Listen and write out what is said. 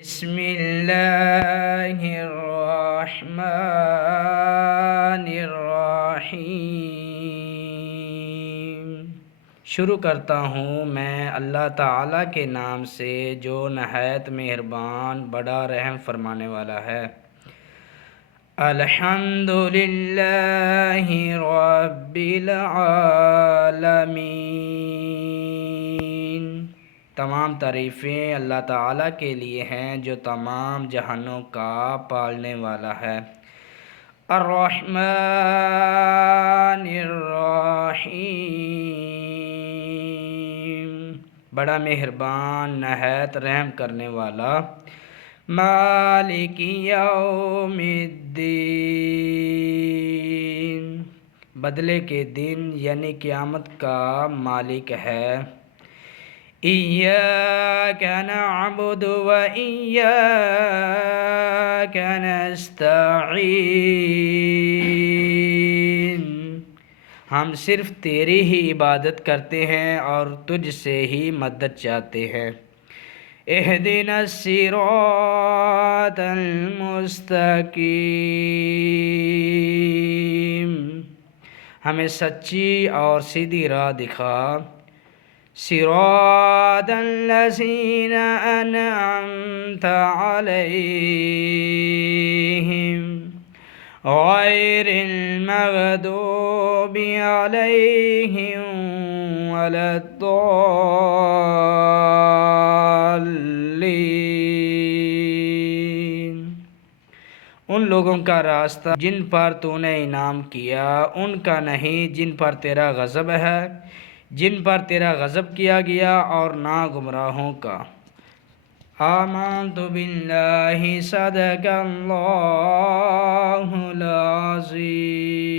بسم اللہ الرحمن الرحیم۔ شروع کرتا ہوں میں اللہ تعالیٰ کے نام سے جو نہایت مہربان بڑا رحم فرمانے والا ہے۔ الحمد للہ رب العالمین۔ تمام تعریفیں اللہ تعالیٰ کے لیے ہیں جو تمام جہانوں کا پالنے والا ہے۔ الرحمن الرحیم، بڑا مہربان نہایت رحم کرنے والا۔ مالک یوم الدین، بدلے کے دن یعنی قیامت کا مالک ہے۔ ایاک نعبد و ایاک نستعین، ہم صرف تیری ہی عبادت کرتے ہیں اور تجھ سے ہی مدد چاہتے ہیں۔ اہدنا الصراط المستقیم، ہمیں سچی اور سیدھی راہ دکھا۔ صراط الذین انعمت علیہم غیر المغضوب علیہم ولا الضالین، ان لوگوں کا راستہ جن پر تو نے انعام کیا، ان کا نہیں جن پر تیرا غضب ہے، جن پر تیرا غضب کیا گیا، اور نہ گمراہوں کا۔ آمنت باللہ صدق اللہ العظیم۔